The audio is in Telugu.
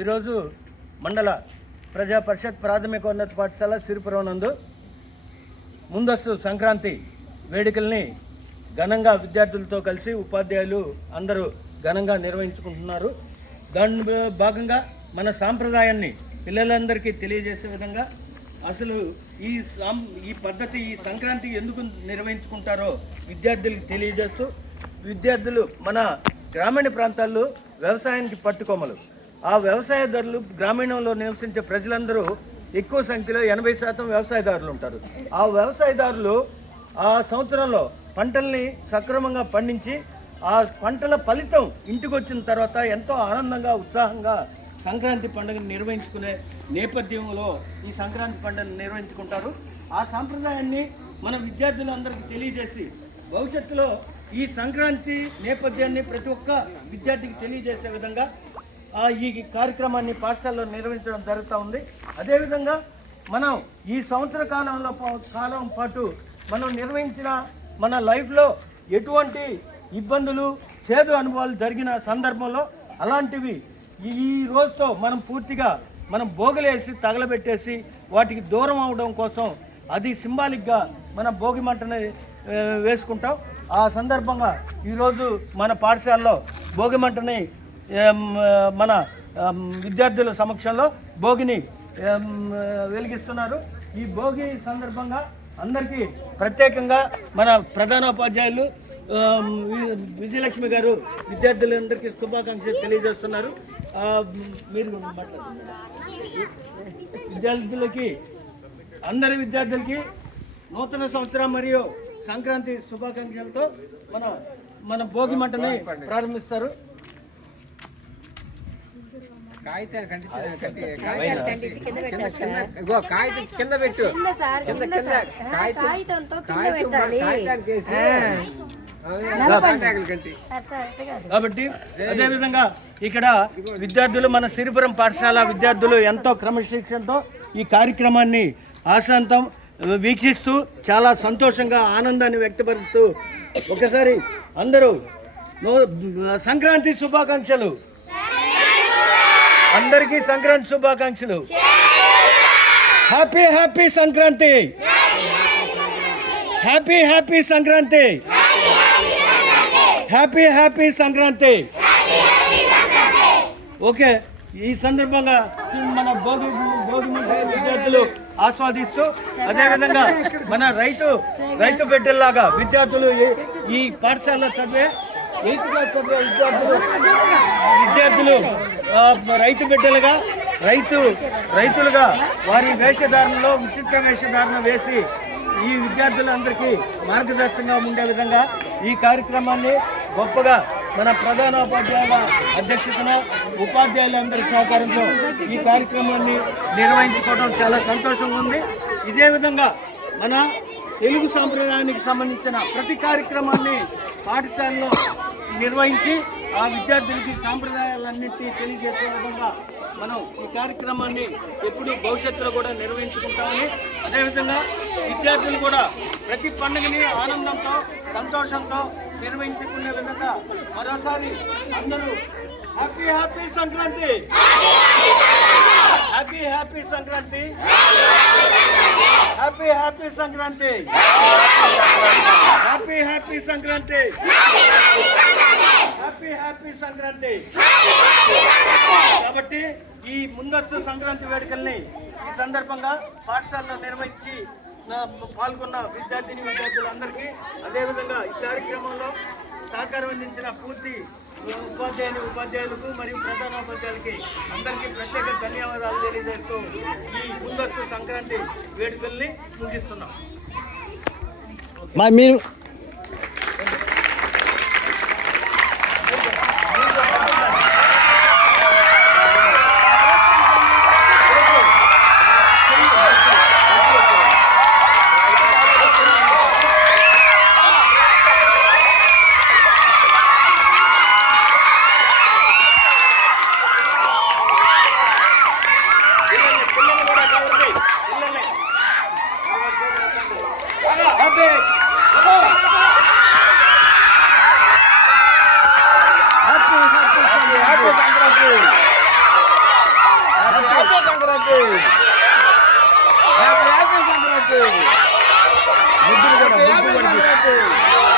ఈరోజు మండల ప్రజా పరిషత్ ప్రాథమికోన్నత పాఠశాల సిరిపురం నందు ముందస్తు సంక్రాంతి వేడుకల్ని ఘనంగా విద్యార్థులతో కలిసి ఉపాధ్యాయులు అందరూ ఘనంగా నిర్వహించుకుంటున్నారు. దాని భాగంగా మన సాంప్రదాయాన్ని పిల్లలందరికీ తెలియజేసే విధంగా అసలు ఈ పద్ధతి ఈ సంక్రాంతి ఎందుకు నిర్వహించుకుంటారో విద్యార్థులకు తెలియజేస్తూ, విద్యార్థులు మన గ్రామీణ ప్రాంతాల్లో వ్యవసాయానికి పట్టుకొమ్మలు. ఆ వ్యవసాయదారులు గ్రామీణంలో నివసించే ప్రజలందరూ ఎక్కువ సంఖ్యలో 80% వ్యవసాయదారులు ఉంటారు. ఆ వ్యవసాయదారులు ఆ సంవత్సరంలో పంటల్ని సక్రమంగా పండించి ఆ పంటల ఫలితం ఇంటికి వచ్చిన తర్వాత ఎంతో ఆనందంగా ఉత్సాహంగా సంక్రాంతి పండుగను నిర్వహించుకునే నేపథ్యంలో ఈ సంక్రాంతి పండుగను నిర్వహించుకుంటారు. ఆ సాంప్రదాయాన్ని మన విద్యార్థులందరికీ తెలియజేసి భవిష్యత్తులో ఈ సంక్రాంతి నేపథ్యాన్ని ప్రతి ఒక్క విద్యార్థికి తెలియజేసే విధంగా ఈ కార్యక్రమాన్ని పాఠశాలలో నిర్వహించడం జరుగుతూ ఉంది. అదేవిధంగా మనం ఈ సంవత్సర కాలం పాటు మనం నిర్వహించిన మన లైఫ్లో ఎటువంటి ఇబ్బందులు చేదు అనుభవాలు జరిగిన సందర్భంలో అలాంటివి ఈ రోజుతో మనం పూర్తిగా మనం భోగిలేసి తగలబెట్టేసి వాటికి దూరం అవడం కోసం అది సింబాలిక్గా మన భోగి మంటని వేసుకుంటాం. ఆ సందర్భంగా ఈరోజు మన పాఠశాలలో భోగి మంటని మన విద్యార్థుల సమక్షంలో భోగిని వెలిగిస్తున్నారు. ఈ భోగి సందర్భంగా అందరికీ ప్రత్యేకంగా మన ప్రధానోపాధ్యాయులు విజయలక్ష్మి గారు విద్యార్థులందరికీ శుభాకాంక్షలు తెలియజేస్తున్నారు. మీరు విద్యార్థులకి అందరి విద్యార్థులకి నూతన సంవత్సరం మరియు సంక్రాంతి శుభాకాంక్షలతో మన భోగి మంటని ప్రారంభిస్తారు. కాబట్టి అదేవిధంగా ఇక్కడ విద్యార్థులు మన సిరిపురం పాఠశాల విద్యార్థులు ఎంతో క్రమశిక్షణతో ఈ కార్యక్రమాన్ని ఆశాంతం వీక్షిస్తూ చాలా సంతోషంగా ఆనందాన్ని వ్యక్తపరుస్తూ ఒకసారి అందరూ సంక్రాంతి శుభాకాంక్షలు, అందరికీ సంక్రాంతి శుభాకాంక్షలు. Happy happy Sankranti, happy happy Sankranti, happy happy Sankranti. Okay, ఈ సందర్భంగా మన భోగి విద్యార్థులు ఆస్వాదిస్తూ అదేవిధంగా మన రైతు బిడ్డల్లాగా విద్యార్థులు ఈ పాఠశాల చదివే 8th క్లాస్ చదివే విద్యార్థులు రైతు బిడ్డలుగా రైతులుగా వారి వేషధారణలో విచిత్ర వేషధారణ వేసి ఈ విద్యార్థులందరికీ మార్గదర్శకంగా ఉండే విధంగా ఈ కార్యక్రమాన్ని గొప్పగా మన ప్రధానోపాధ్యాయుల అధ్యక్షతలో ఉపాధ్యాయులందరి సహకారంతో ఈ కార్యక్రమాన్ని నిర్వహించుకోవడం చాలా సంతోషంగా ఉంది. ఇదే విధంగా మన తెలుగు సాంప్రదాయానికి సంబంధించిన ప్రతి కార్యక్రమాన్ని పాఠశాలలో నిర్వహించి ఆ విద్యార్థులకి సాంప్రదాయాలన్నింటినీ తెలియజేసే విధంగా మనం ఈ కార్యక్రమాన్ని ఎప్పుడు భవిష్యత్తులో కూడా నిర్వహించుకుంటామని, అదేవిధంగా విద్యార్థులు కూడా ప్రతి పండుగని ఆనందంతో సంతోషంతో నిర్వహించుకునే విధంగా మరోసారి అందరూ happy happy Sankranti, happy happy Sankranti, happy happy Sankranti, happy happy Sankranti, happy happy Sankranti. కాబట్టి ఈ ముందస్తు సంక్రాంతి వేడుకల్ని ఈ సందర్భంగా పాఠశాలలో నిర్వహించి పాల్గొన్న విద్యార్థులందరికీ అదేవిధంగా ఈ కార్యక్రమంలో సహకారం అందించిన పూర్తి ఉపాధ్యాయులకు మరియు ప్రధానోపాధ్యాయులకి అందరికీ ప్రత్యేక ధన్యవాదాలు తెలియజేస్తూ ఈ ముందస్తు సంక్రాంతి వేడుకల్ని ముగిస్తున్నాం. మీరు Happy సంక్రాంతి హ్యాపీ సంక్రాంతి ముగ్గురు కూడా ముగ్గురు